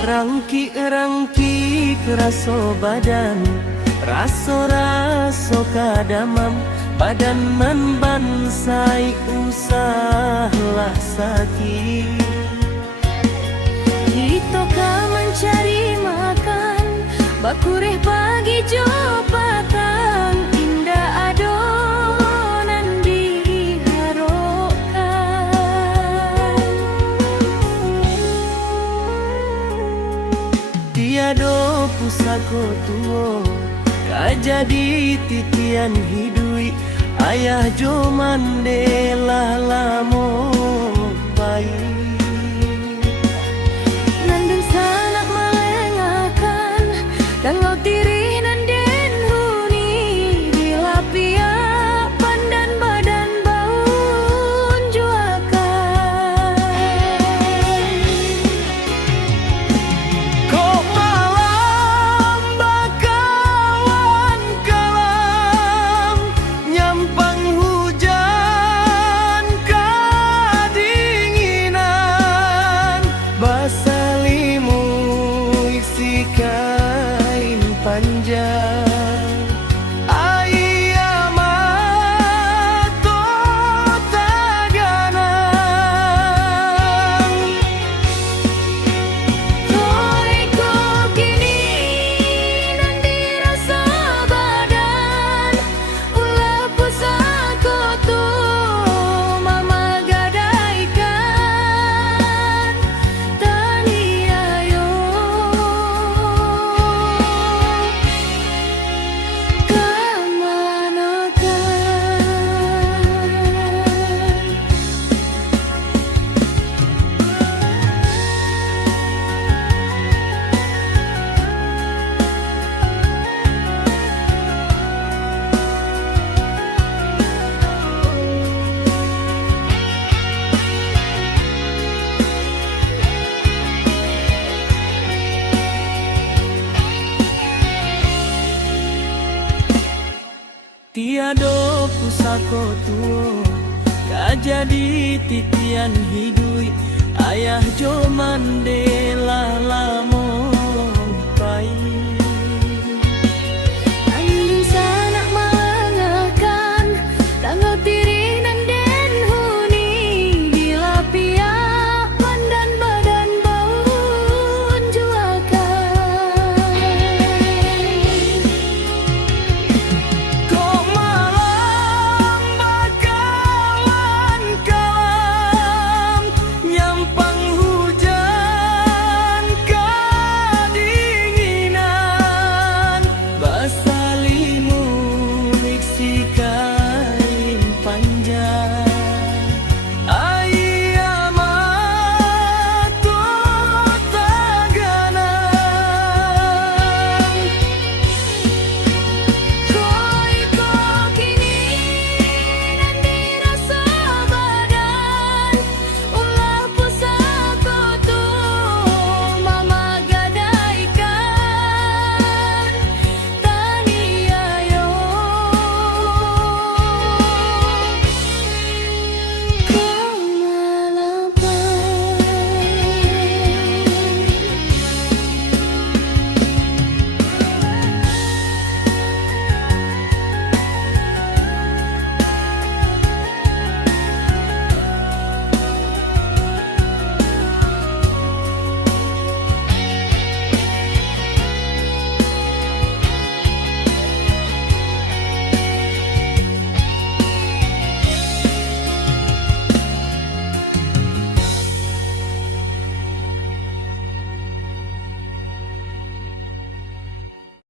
Rangki-rangki raso badan, raso-raso kadamam, badan man bansai usahlah sakit. Kita kan mencari makan, bakureh pagi jo patang, indah adonan diharapkan. Tiado pusako tuo, kajadi titian hidui, ayah jo mandela lamo bayi. Nandun sanak malengakan, dan ngau tirih nanden huni, bila pihak pandan badan baun juakan. Kok malam bakawan kalam, nyampang hujan kedinginan, basalimu isi kain panjang. Ayamato taganang, Toiko kini nandi rasa badan, ulah pusako tu mama gadaikan, tani ayo kemanakan. Tiado pusako tuo, kajadi titian hidui, ayah jo mande